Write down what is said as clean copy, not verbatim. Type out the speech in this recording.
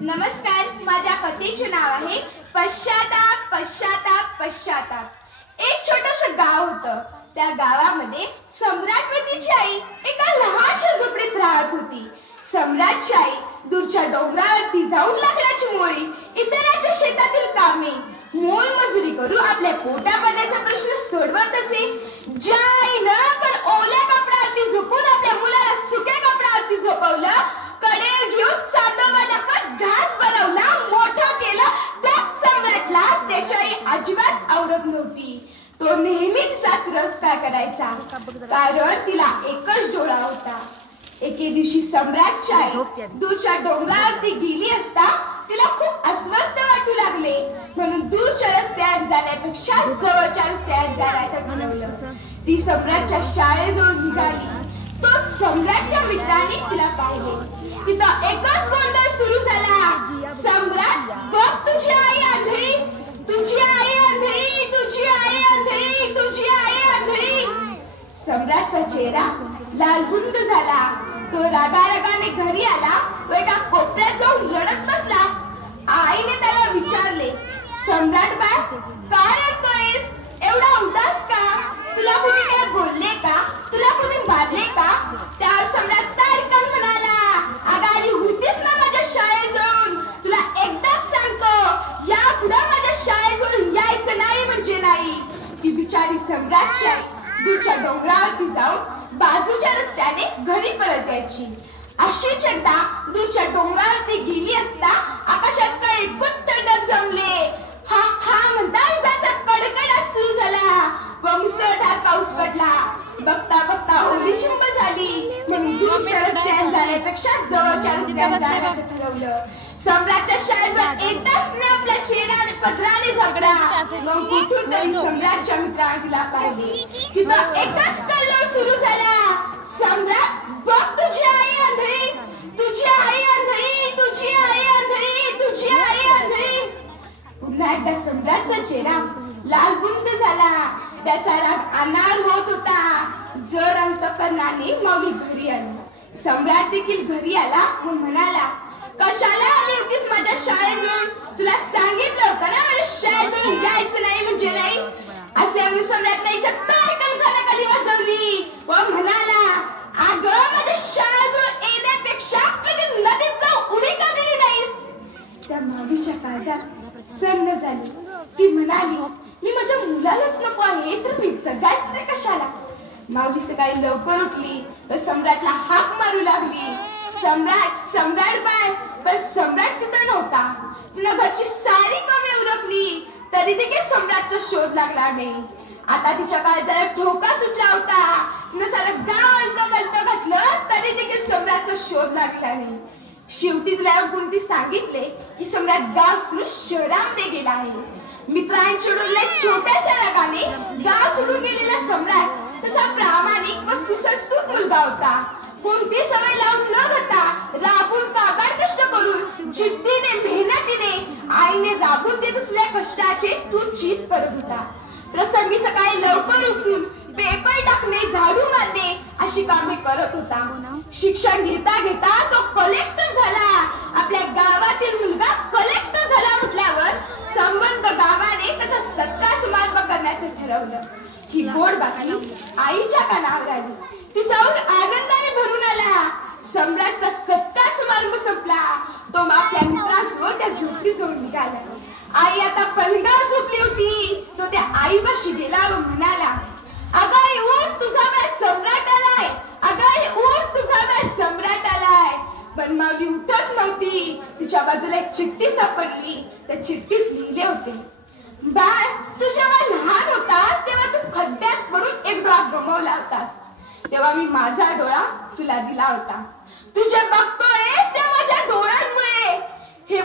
नमस्कार, माझ्या कथेचे नाव आहे पश्चाताप पश्चाताप पश्चाताप। एक छोटंसं गाव होतं। त्या गावामध्ये सम्राटवतीची आई एका लहानशा झोपडीत राहत होती। सम्राटची आई दूरच्या डोंगरावरती जाऊन लाकडाची मोळी, इतरांच्या शेतातील कामे, मोलमजुरी करून आपल्या पोटापाण्याचा प्रश्न सोडवत असे। ज्या आईनं पण ओल्या कपड्यावरती झोपून आपल्या मुलाला सुक्या कपड्यावरती झोपवलं, कडे घेऊन चांदोबा दाखवत घास बनवला, मोठं केलं, त्याच सम्राटला त्याची आई अजिबात आवडत नव्हती। तो नेहमीच रस्ता करायचा, कारण तिला एकच डोळा होता। एके दिवशी सम्राटची आई दूरच्या डोंगरावरती गेली असता तिला खूप अस्वस्थ वाटू लागले, म्हणून दूरच्या रस्त्यात जाण्यापेक्षा जवळच्या रस्त्यात जायचं ठरवलं। ती सम्राटच्या शाळेजवळ निघाली। तो सम्राटच्या मित्राने तिला पाहिले। तिथं एकच गोंधळ सुरू झाला। सम्राट, बघ तुझी आई आंधळी, तुझी आई आंधळी, तुझी आई आंधळी, तुझी आई आंधळी। सम्राटचा चेहरा लालबुंद झाला। तो रागारागाने घरी आला। तो एका कोपऱ्यात जाऊन रडत बसला। आईने त्याला विचारले, सम्राट बाळ, काय रडतोयस? एवढा उदास का? तुला कुणी काय बोलले का? तुला कुणी मारले का? त्यावर सम्राट तारकन म्हणाला, अगं आली होतीस ना माझ्या शाळेजवळून, तुला एकदाच सांगतो, यापुढे माझ्या जवळून यायचं नाही म्हणजे नाही। ती बिचारी सम्राटची आई दूरच्या डोंगरावरती जाऊन बाजूच्या रस्त्याने घरी परत यायची। अशीच एकदा दूरच्या डोंगरावरती गेली असता आकाशात काळे गुट्ट ढग जमले। हा हा म्हणता विजांचा कडकडाट सुरू झाला व मुसळधार पाऊस पडला। बघता बघता ओली शिंप झाली, म्हणून दूरच्या रस्त्याने जाण्यापेक्षा जवळच्या रस्त्याने जाण्याचं ठरवलं। सम्राटच्या शाळेवर एकदाच न आपल्या चेहऱ्याने पदराने झगडा, मग कुठून तरी सम्राटच्या मित्राने तिला पाहिले। तिथं एकच कल्लोळ सुरू झाला। सम्राट, बघ तुझी आई आंधळी, तुझी आई आंधळी, तुझी आई आंधळी, तुझी आई आंधळी। पुन्हा एकदा सम्राटचा चेहरा लालबुंद झाला। त्याचा राग अनार होत होता। जड अंतकरणाने माऊली घरी आली। सम्राट देखील घरी आला व म्हणाला, कशाला आली होतीस माझ्या शाळेजवळ? तुला सांगितलं होतं ना माझ्या शाळेजवळ यायचं नाही म्हणजे नाही। असे आम्ही सम्राटला हिच्या तारकनखानाखाली वाजवली व म्हणाला, अगं माझ्या शाळेजवळ येण्यापेक्षा कधी नदीत जाऊन उडी का दिली नाहीस? त्या माऊलीच्या काळजात सन्न झाली। ती म्हणाली, मी माझ्या मुलालाच नको आहे तर मी जगायचं रे कशाला? माऊली सकाळी लवकर उठली व सम्राटला हाक मारू लागली, सम्राट, सम्राट बाळ। पण सम्राट तिथं नव्हता। तिला घरची सारी कामे उरकली तरी देखील सम्राटचा शोध लागला नाही। आता तिच्या काळजाला ठोका सुटला होता। तिनं सारं गाव अलतं घातलं तरी देखील सम्राटचा शोध लागला नाही। शेवटी तिला कोणती सांगितले की सम्राट गाव सोडून शहरामध्ये गेला आहे। मित्रांच्या उडवलेल्या छोट्याशा रागाने गाव सोडून गेलेला सम्राट तसा प्रामाणिक व सुसंस्कृत मुलगा होता। कोणती सवय लावून न घेता राबून काबाड कष्ट करून जिद्दीने मेहनतीने आईने राबून देत असलेल्या कष्टाचे तो चीज करत होता। प्रसंगी सकाळी लवकर उठून पेपर टाकणे, झाडू मारणे अशी कामे करत होता। शिक्षण घेता घेता तो कलेक्टर झाला। आपल्या गावातील मुलगा कलेक्टर झाला म्हटल्यावर संबंध गावाने त्याचा सत्कार समारंभ करण्याचं ठरवलं। ही गोड बातमी आईच्या कानावर आली। ती जाऊन आनंदाने भरून आला। सम्राटचा सत्कार समारंभ संपला। तो आपल्या मित्रांसोबत त्या झोपडीजवळ निघाला। आई आता पलंगावर झोपली होती। तो त्या आईपाशी गेला व म्हणाला, अगं आई उठ, तुझा बाळ सम्राट आलाय। अगं आई उठ, तुझा बाळ सम्राट आलाय। पण माऊली उठत नव्हती। तिच्या बाजूला एक चिठ्ठी सापडली। त्या चिठ्ठीत लिहिले होते, बाळ, तू जेव्हा लहान होतास तेव्हा तू खड्ड्यात पडून एक डोळा गमावला होतास। तेव्हा मी माझा डोळा तुला दिला होता। तू जे बघतोयस ते माझ्या डोळ्यांमुळे। हे